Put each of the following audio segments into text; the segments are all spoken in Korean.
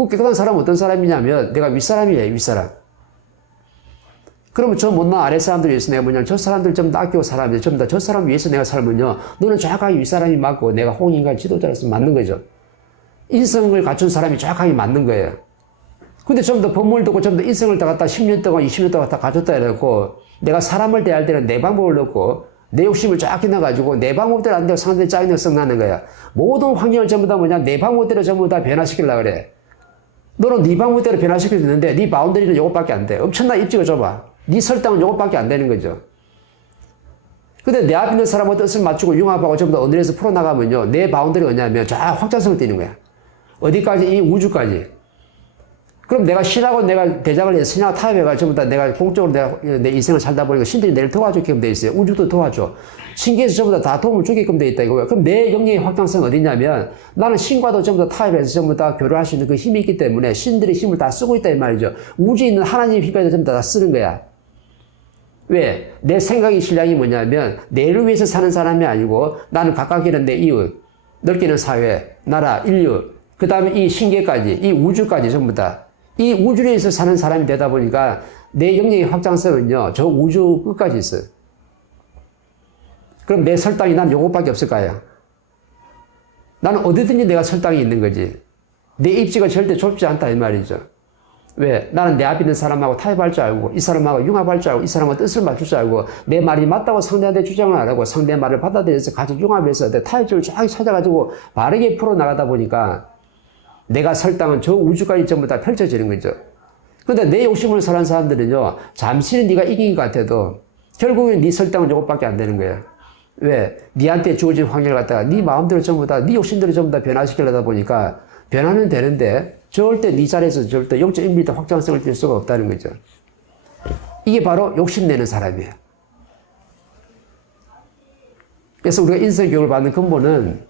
그 깨끗한 사람은 어떤 사람이냐면 내가 윗사람이에요, 윗사람. 그러면 저 못난 아래 사람들 위해서 내가 뭐냐면 저 사람들 좀더 아끼고 살아야 전부 다저 사람 위해서 내가 살면요. 너는 정확하게 윗사람이 맞고 내가 홍인간 지도자로서 맞는 거죠. 인성을 갖춘 사람이 정확하게 맞는 거예요. 근데 좀 더 법문을 듣고 좀 더 인성을 다 갖다 10년 동안, 20년 동안 다 가졌다 이래놓고 내가 사람을 대할 때는 내 방법을 넣고 내 욕심을 쫙 넣어가지고 내 방법대로 안 되고 상대에 짜증을 썩나는 거야. 모든 환경을 전부 다 뭐냐, 내 방법대로 전부 다 변화시키려고 그래. 너는 네 방법대로 변화시킬 수 있는데 네 바운더리는 요것밖에 안 돼. 엄청난 입지가 좁아. 네 설탕은 요것밖에 안 되는 거죠. 근데 내 앞에 있는 사람과 뜻을 맞추고 융합하고 전부 다 언어에서 풀어나가면요. 내 바운더리가 뭐냐면 쫙 확장성을 띠는 거야. 어디까지? 이 우주까지. 그럼 내가 신하고 내가 대작을 해서 신하고 타협해가 전부 다 내가 공적으로 내가 내 인생을 살다 보니까 신들이 내를 도와주게끔 돼 있어요. 우주도 도와줘. 신기에서 전부 다, 다 도움을 주게끔 돼 있다 이거예요. 그럼 내 영역의 확장성은 어디냐면 나는 신과도 전부 다 타협해서 전부 다 교류할 수 있는 그 힘이 있기 때문에 신들의 힘을 다 쓰고 있다 이 말이죠. 우주에 있는 하나님의 힘까지 전부 다 쓰는 거야. 왜? 내 생각의 신량이 뭐냐면 내를 위해서 사는 사람이 아니고 나는 가깝게는 내 이웃, 넓게는 사회, 나라, 인류, 그 다음에 이 신계까지, 이 우주까지 전부 다. 이 우주에서 사는 사람이 되다 보니까 내 영역의 확장성은요, 저 우주 끝까지 있어요. 그럼 내 설당이 난 요것밖에 없을까요? 나는 어디든지 내가 설당이 있는 거지. 내 입지가 절대 좁지 않다, 이 말이죠. 왜? 나는 내 앞에 있는 사람하고 타협할 줄 알고, 이 사람하고 융합할 줄 알고, 이 사람과 뜻을 맞출 줄 알고, 내 말이 맞다고 상대한테 주장을 안 하고, 상대 말을 받아들여서 같이 융합해서 내 타협점을 쫙 찾아가지고 바르게 풀어나가다 보니까 내가 설당은 저 우주까지 전부 다 펼쳐지는 거죠. 근데 내 욕심을 설한 사람들은요, 잠시는 네가 이긴 것 같아도 결국엔 네 설당은 이것밖에 안 되는 거예요. 왜? 니한테 주어진 환경을 갖다가 네 마음대로 전부 다, 네 욕심대로 전부 다 변화시키려다 보니까 변화는 되는데 절대 네 자리에서 절대 0.1m 확장성을 띌 수가 없다는 거죠. 이게 바로 욕심내는 사람이에요. 그래서 우리가 인성교육을 받는 근본은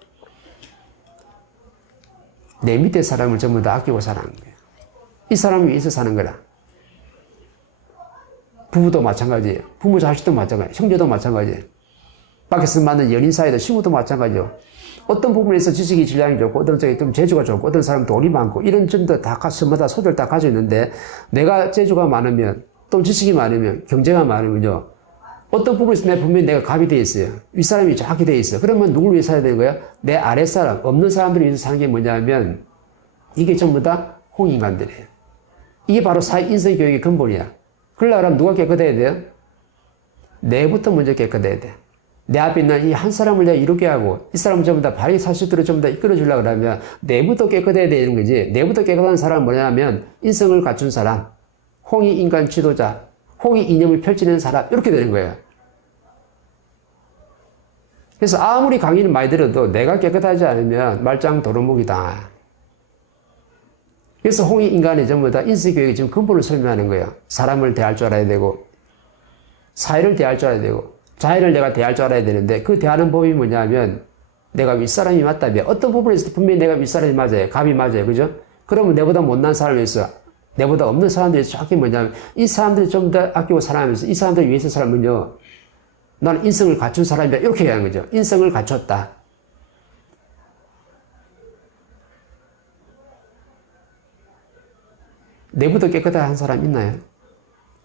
내 밑에 사람을 전부 다 아끼고 사는 거예요. 이 사람을 위해서 사는 거라. 부부도 마찬가지예요. 부모 자식도 마찬가지예요. 형제도 마찬가지예요. 밖에서 만난 연인 사이도 친구도 마찬가지요. 어떤 부분에서 지식이 질량이 좋고, 어떤 쪽에 좀 재주가 좋고, 어떤 사람은 돈이 많고, 이런 점도 다, 서마다 소들 다 가지고 있는데, 내가 재주가 많으면, 또 지식이 많으면, 경제가 많으면요, 어떤 부분에서 내 분명히 내가 갑이 되어 있어요. 윗사람이 정확히 되어 있어요. 그러면 누굴 위해 살아야 되는 거야? 내 아랫사람, 없는 사람들을 위해서 사는 게 뭐냐면, 이게 전부 다 홍인간들이에요. 이게 바로 사회 인성 교육의 근본이야. 그러려면 누가 깨끗해야 돼요? 내부터 먼저 깨끗해야 돼. 내 앞에 있는 이 한 사람을 내가 이롭게 하고 이 사람을 전부 다 바르게 있도록 전부 다 이끌어 주려고 그러면 내부터 깨끗해야 되는 거지. 내부터 깨끗한 사람은 뭐냐면 인성을 갖춘 사람, 홍이 인간 지도자, 홍이 이념을 펼치는 사람 이렇게 되는 거예요. 그래서 아무리 강의를 많이 들어도 내가 깨끗하지 않으면 말짱 도루묵이다. 그래서 홍이 인간이 전부 다 인성교육이 지금 근본을 설명하는 거예요. 사람을 대할 줄 알아야 되고, 사회를 대할 줄 알아야 되고, 자연을 내가 대할 줄 알아야 되는데 그 대하는 법이 뭐냐면 내가 윗사람이 맞다면 어떤 부분에서 분명히 내가 윗사람이 맞아요. 감이 맞아요. 그죠? 그러면 내보다 못난 사람이 있어. 내보다 없는 사람들이 정확히 뭐냐면 이 사람들이 좀 더 아끼고 살아가면서 이 사람들 위해서 살면요. 나는 인성을 갖춘 사람이다. 이렇게 얘기하는 거죠. 인성을 갖췄다. 내부도 깨끗한 사람 있나요?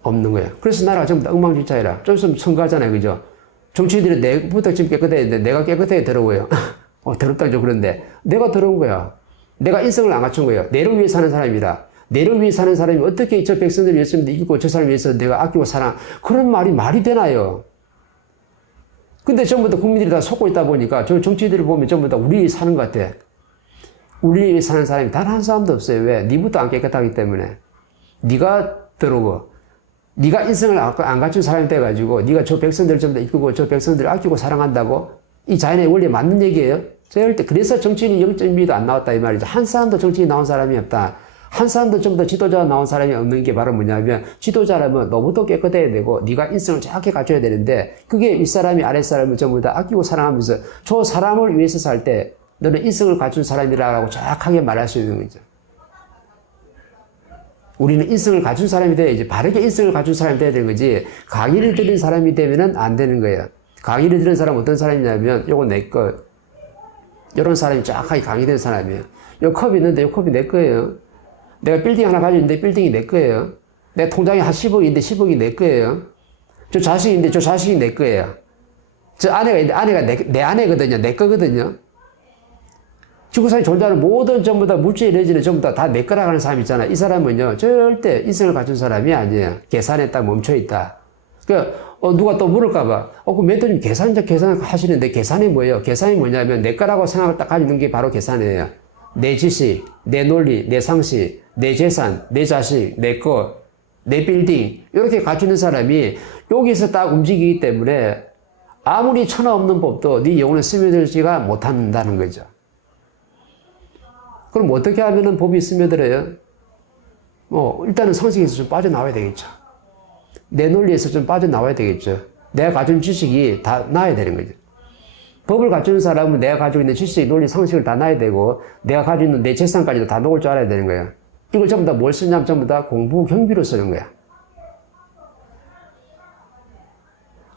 없는 거야. 그래서 나라가 전부 다 엉망진창이라. 좀 있으면 선거하잖아요. 그죠? 정치인들이 내부터 지금 깨끗해야 돼. 내가 깨끗해야 더러워요. 어, 더럽다 좀 그런데. 내가 더러운 거야. 내가 인성을 안 갖춘 거예요. 내를 위해 사는 사람이라. 내를 위해 사는 사람이 어떻게 저 백성들을 위해서 이기고 저 사람을 위해서 내가 아끼고 사랑. 그런 말이 말이 되나요? 근데 전부 다 국민들이 다 속고 있다 보니까 저 정치인들을 보면 전부 다 우리 사는 것 같아. 우리 사는 사람이 단 한 사람도 없어요. 왜? 니부터 안 깨끗하기 때문에. 네가 더러워. 네가 인성을 안 갖춘 사람이 돼가지고 네가 저 백성들 좀더 이끌고 저 백성들을 아끼고 사랑한다고 이 자연의 원리 맞는 얘기예요? 절대 그래서 정치인이 0.2도 안 나왔다 이 말이죠. 한 사람도 정치인이 나온 사람이 없다. 한 사람도 좀 더 지도자가 나온 사람이 없는 게 바로 뭐냐면 지도자라면 너부터 깨끗해야 되고 네가 인성을 정확히 갖춰야 되는데 그게 윗사람이 아랫사람을 전부 다 아끼고 사랑하면서 저 사람을 위해서 살 때 너는 인성을 갖춘 사람이라고 정확하게 말할 수 있는 거죠. 우리는 인성을 갖춘 사람이 돼야지. 바르게 인성을 갖춘 사람이 돼야 되는 거지. 강의를 들은 사람이 되면은 안 되는 거예요. 강의를 들은 사람은 어떤 사람이냐면, 요거 내 거. 요런 사람이 정확하게 강의된 사람이에요. 요 컵이 있는데 요 컵이 내 거예요. 내가 빌딩 하나 가지고 있는데 빌딩이 내 거예요. 내 통장에 한 10억인데 10억이 내 거예요. 저 자식인데 저 자식이 내 거예요. 저 아내가 있는데 아내가 내, 내 아내거든요. 내 거거든요. 지구상에 존재하는 모든 전부 다 물질 에너지는 전부 다 다 내 거라고 하는 사람 있잖아. 이 사람은요, 절대 인생을 갖춘 사람이 아니에요. 계산에 딱 멈춰 있다. 그, 어, 누가 또 물을까봐. 어, 그 멘토님 계산, 이제 계산 하시는데 계산이 뭐예요? 계산이 뭐냐면 내 거라고 생각을 딱 가지고 있는 게 바로 계산이에요. 내 지식, 내 논리, 내 상식, 내 재산, 내 자식, 내 거, 내 빌딩. 이렇게 갖추는 사람이 여기서 딱 움직이기 때문에 아무리 천하 없는 법도 네 영혼에 스며들지가 못한다는 거죠. 그럼 어떻게 하면은 법이 스며들어요? 어, 일단은 상식에서 좀 빠져나와야 되겠죠. 내 논리에서 좀 빠져나와야 되겠죠. 내가 가진 지식이 다 나야 되는 거죠. 법을 갖추는 사람은 내가 가지고 있는 지식, 논리, 상식을 다 나야 되고, 내가 가지고 있는 내 재산까지도 다 놓을 줄 알아야 되는 거야. 이걸 전부 다 뭘 쓰냐면 전부 다 공부 경비로 쓰는 거야.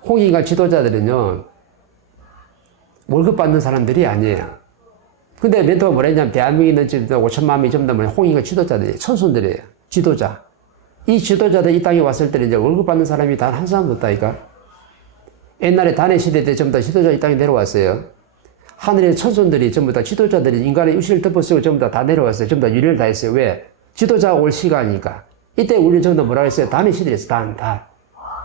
홍익과 지도자들은요, 월급 받는 사람들이 아니에요. 근데 멘토가 뭐랬냐면, 대한민국에 있는 지금 5천만 명이 전부 다 홍익과 지도자들이에요. 천손들이에요. 지도자. 이 지도자들 이 땅에 왔을 때는 이제 월급 받는 사람이 단 한 사람도 없다니까. 옛날에 단해 시대 때 전부 다 지도자 이 땅에 내려왔어요. 하늘의 천손들이 전부 다 지도자들이 인간의 유실을 덮어쓰고 전부 다 다 내려왔어요. 전부 다 유래를 다 했어요. 왜? 지도자가 올 시간이니까. 이때 우리는 전부 다 뭐라 했어요? 단의 시대에서 단, 다.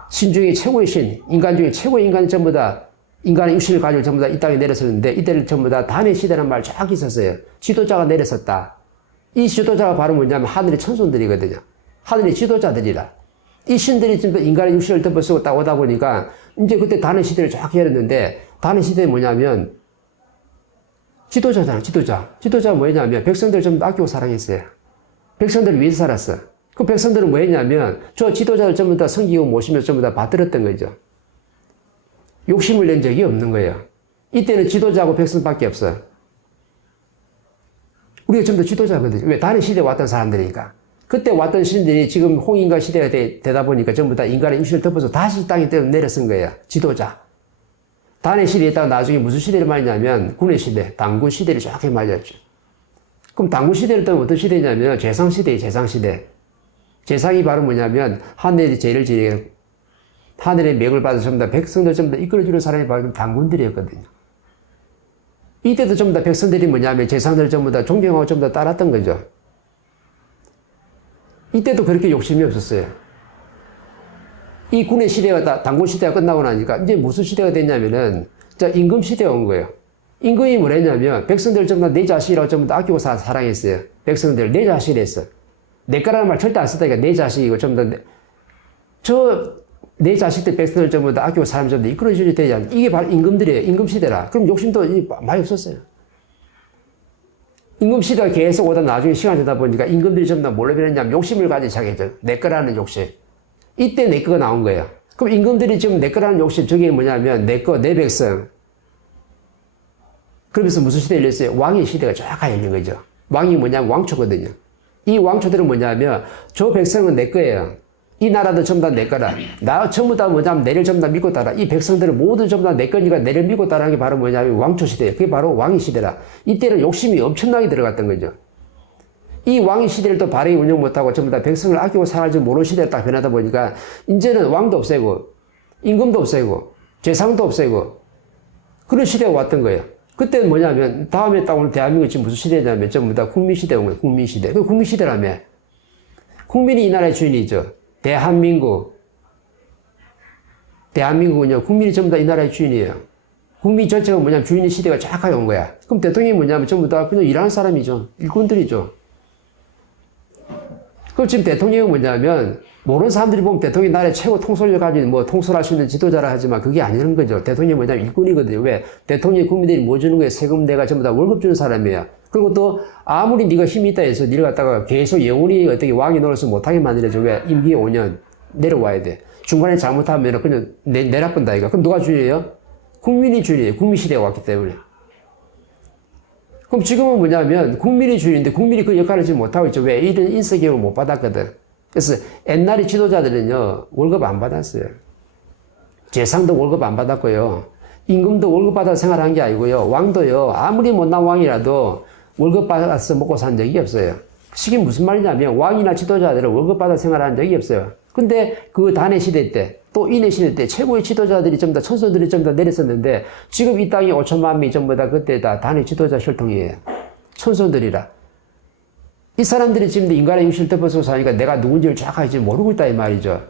신 중에 최고의 신, 인간 중에 최고의 인간이 전부 다 인간의 유실을 가지고 전부 다 이 땅에 내려섰는데 이때는 전부 다 단의 시대라는 말 쫙 있었어요. 지도자가 내려섰다. 이 지도자가 바로 뭐냐면 하늘의 천손들이거든요. 하늘의 지도자들이라. 이 신들이 지금 인간의 육신을 덮어쓰고 딱 오다 보니까 이제 그때 단의 시대를 쫙 열었는데 단의 시대는 뭐냐면 지도자잖아, 지도자. 지도자가 뭐냐면 백성들 좀 아끼고 사랑했어요. 백성들을 위해서 살았어. 그 백성들은 뭐 했냐면 저 지도자를 전부 다 섬기고 모시면서 전부 다 받들었던 거죠. 욕심을 낸 적이 없는 거예요. 이때는 지도자하고 백성밖에 없어. 우리가 전부 다 지도자거든요. 왜? 다른 시대에 왔던 사람들이니까. 그때 왔던 신들이 지금 홍인가 시대가 되, 다 보니까 전부 다 인간의 육신을 덮어서 다시 땅에 내려쓴 거예요. 지도자. 단의 시대에 있다가 나중에 무슨 시대를 말냐면 군의 시대, 당군 시대를 정확히 말렸죠. 그럼 당군 시대를 떠면 어떤 시대냐면 재상 시대예요, 재상 시대. 재상이 바로 뭐냐면 하늘이 죄를 지게 하늘의 명을 받아서 전부 다 백성들 전부 다 이끌어주는 사람이 바로 당군들이었거든요. 이때도 전부 다 백성들이 뭐냐면 재상들 전부 다 존경하고 전부 다 따랐던 거죠. 이때도 그렇게 욕심이 없었어요. 이 군의 시대가 다, 당군 시대가 끝나고 나니까 이제 무슨 시대가 됐냐면은 자 임금 시대가 온 거예요. 임금이 뭐랬냐면 백성들 전부 다내 자식이라고 전부 다 아끼고 사, 사랑했어요. 백성들 내 자식이랬어. 내 거라는 말 절대 안 썼다니까 내 자식이고 전부 다저 내 자식들 백성들 전부 다 아끼고 사람 전부 다 이끌어주지 되지 않 이게 바로 임금들이에요. 임금 시대라. 그럼 욕심도 많이 없었어요. 임금 시대가 계속 오다 나중에 시간 되다 보니까 임금들이 전부 다 뭘로 변했냐면 욕심을 가지기 시작했죠. 내 거라는 욕심. 이때 내 거가 나온 거예요. 그럼 임금들이 지금 내 거라는 욕심, 저게 뭐냐면 내 거, 내 백성. 그러면서 무슨 시대에 열렸어요? 왕의 시대가 쫙 열린 거죠. 왕이 뭐냐면 왕초거든요. 이 왕초들은 뭐냐면 저 백성은 내 거예요. 이 나라도 전부 다 내 거라. 나 전부 다 뭐냐면 내를 전부 다 믿고 따라. 이 백성들은 모두 전부 다 내 거니까 내를 믿고 따라하는 게 바로 뭐냐면 왕초 시대예요. 그게 바로 왕의 시대라. 이때는 욕심이 엄청나게 들어갔던 거죠. 이 왕의 시대를 또 바르게 운영 못하고 전부 다 백성을 아끼고 살아지 모르는 시대를 딱 변하다 보니까 이제는 왕도 없애고 임금도 없애고 재상도 없애고 그런 시대가 왔던 거예요. 그때는 뭐냐면 다음에 딱 오늘 대한민국 지금 무슨 시대냐면 전부 다 국민 시대 온 거예요. 국민 시대. 그 국민 시대라며. 국민이 이 나라의 주인이죠. 대한민국. 대한민국은요, 국민이 전부 다 이 나라의 주인이에요. 국민 전체가 뭐냐면 주인의 시대가 쫙하게 온 거야. 그럼 대통령이 뭐냐면 전부 다 그냥 일하는 사람이죠. 일꾼들이죠. 그럼 지금 대통령이 뭐냐면, 모르는 사람들이 보면 대통령이 나라의 최고 통솔력 가진 뭐 통솔할 수 있는 지도자라 하지만 그게 아니라는 거죠. 대통령이 뭐냐면 일꾼이거든요. 왜? 대통령이 국민들이 뭐 주는 거에 세금 내가 전부 다 월급 주는 사람이에요. 그리고 또 아무리 네가 힘이 있다 해서 니를 갖다가 계속 영원히 어떻게 왕이 노릇을 못하게 만들어줘. 왜? 임기에 5년 내려와야 돼. 중간에 잘못하면 그냥 내, 내라본다 이거. 그럼 누가 주인이에요? 국민이 주인이에요. 국민 시대가 왔기 때문에. 그럼 지금은 뭐냐면 국민이 주인인데 국민이 그 역할을 지금 못하고 있죠. 왜? 이런 인세교육을 못 받았거든. 그래서 옛날에 지도자들은요, 월급 안 받았어요. 재상도 월급 안 받았고요. 임금도 월급 받아 생활한 게 아니고요. 왕도요, 아무리 못난 왕이라도 월급 받아서 먹고 산 적이 없어요. 이게 무슨 말이냐면 왕이나 지도자들은 월급 받아 생활한 적이 없어요. 근데 그 단해 시대 때, 또 시대 때 최고의 지도자들이 전부 다 천소들이 전부 다 내렸었는데 지금 이 땅에 5천만 명이 전부 다 그때 다 단해 지도자 혈통이에요. 천손들이라. 이 사람들이 지금 인간의 육신을 덮어서 사니까 내가 누군지를 정확하게 모르고 있다 이 말이죠.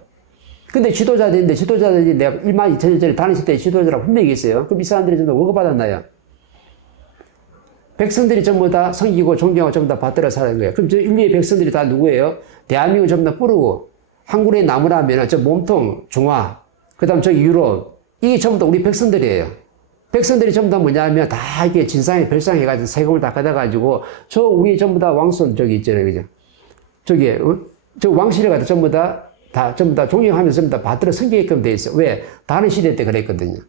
근데 지도자들인데 지도자들이 내가 1만 2천 년 전에 단해 시대에 지도자라고 분명히 있어요. 그럼 이 사람들이 전부 다 월급 받았나요? 백성들이 전부 다 섬기고 존경하고 전부 다 받들어 사는 거예요. 그럼 저 인류의 백성들이 다 누구예요? 대한민국 전부 다 뿌르고 한국의 나무라면 저 몸통 중화 그 다음 저 유럽 이게 전부 다 우리 백성들이에요. 백성들이 전부 다 뭐냐면 다 이게 진상에 별상해가지고 세금을 다 걷어가지고 저 위에 전부 다 왕손 저기 있잖아요, 그죠? 저기 어? 저 왕실에 가서 전부 다 다 전부 다 존경하면서 전부 다 받들어 섬기게끔 돼 있어. 왜? 다른 시대 때 그랬거든요.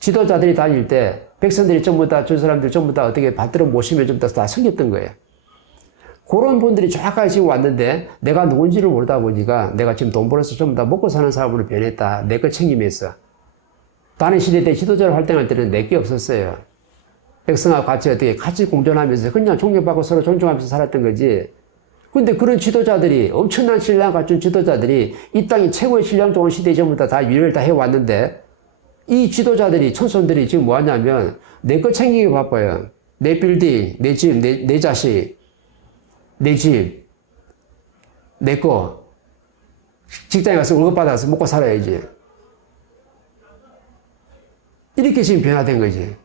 지도자들이 다닐 때 백성들이 전부 다 저 사람들 전부 다 어떻게 받들어 모시면 전부 다, 다 섬겼던 거예요. 그런 분들이 정확하게 지금 왔는데 내가 누군지를 모르다 보니까 내가 지금 돈 벌어서 전부 다 먹고 사는 사람으로 변했다. 내걸 챙기면서. 다른 시대 때 지도자로 활동할 때는 내게 없었어요. 백성하고 같이 어떻게 같이 공존하면서 그냥 존경받고 서로 존중하면서 살았던 거지. 근데 그런 지도자들이 엄청난 신뢰를 갖춘 지도자들이 이 땅이 최고의 신뢰 좋은 시대에 전부 다, 다 유래를 다 해왔는데 이 지도자들이 천손들이 지금 뭐 하냐면 내 거 챙기기 바빠요. 내 빌딩, 내 집, 내, 내 자식, 내 집, 내 거. 직장에 가서 월급 받아서 먹고 살아야지. 이렇게 지금 변화된 거지.